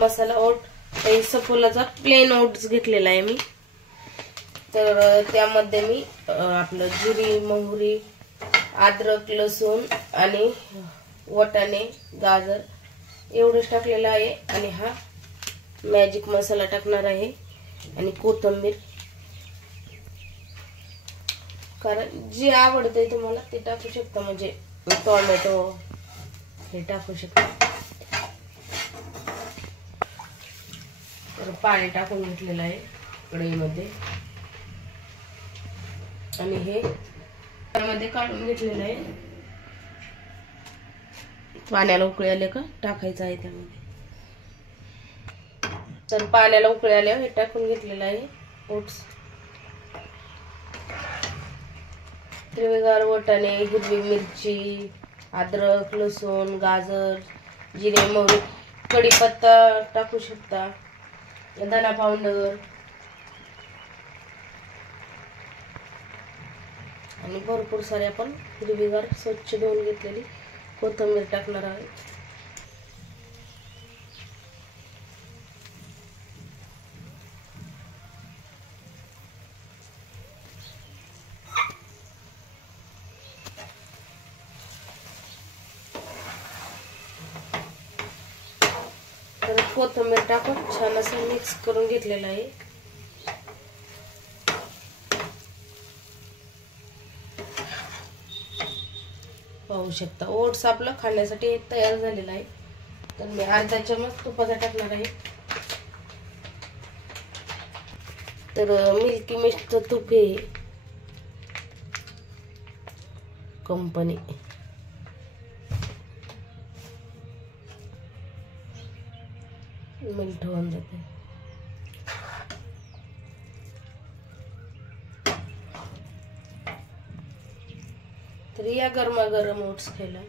मसाला ओट, हे सफोलाचा plain oats घेतलेला आहे मी। तर त्यामध्ये मी आपलं जिरी, मोहरी, अद्रक, लसूण आणि वाटाणे, गाजर एवढंच टाकलेलं आहे। आणि हा मॅजिक मसाला टाकणार आहे आणि कोथिंबीर, कारण जे आवडते तुम्हाला ते टाकू शकता, म्हणजे टोमॅटो हे टाकू शकता। तर पाणी टाकून घेतलेलं आहे कढईमध्ये आणि हे त्यामध्ये काढून घेतलेलं आहे। पाण्याला उकळी आले का टाकायचं आहे त्यामध्ये। तर पाण्याला उकळी आल्यावर हे टाकून घेतलेलं आहे ओट्स। हिरवेगार वाटाणे, हिरवी मिरची, अद्रक, लसूण, गाजर, जिरे, मोहरी, कढीपत्ता टाकू शकता, धना पावडर आणि भरपूर सारे आपण हिरवीगार स्वच्छ धुवून घेतलेली कोथिंबीर टाकणार आहोत। तर कोथिंबीर टाकून छान असं मिक्स करून घेतलेलं आहे। पाहू शकता ओट्स आपलं खाण्यासाठी तयार झालेला आहे। तर मी अर्धा चमच तुपाचा टाकणार आहे। तर मिल्की मिस्टचं तूप हे कंपनी, मिल्ट होऊन जाते। तर या गरमागरम ओट्स खायला।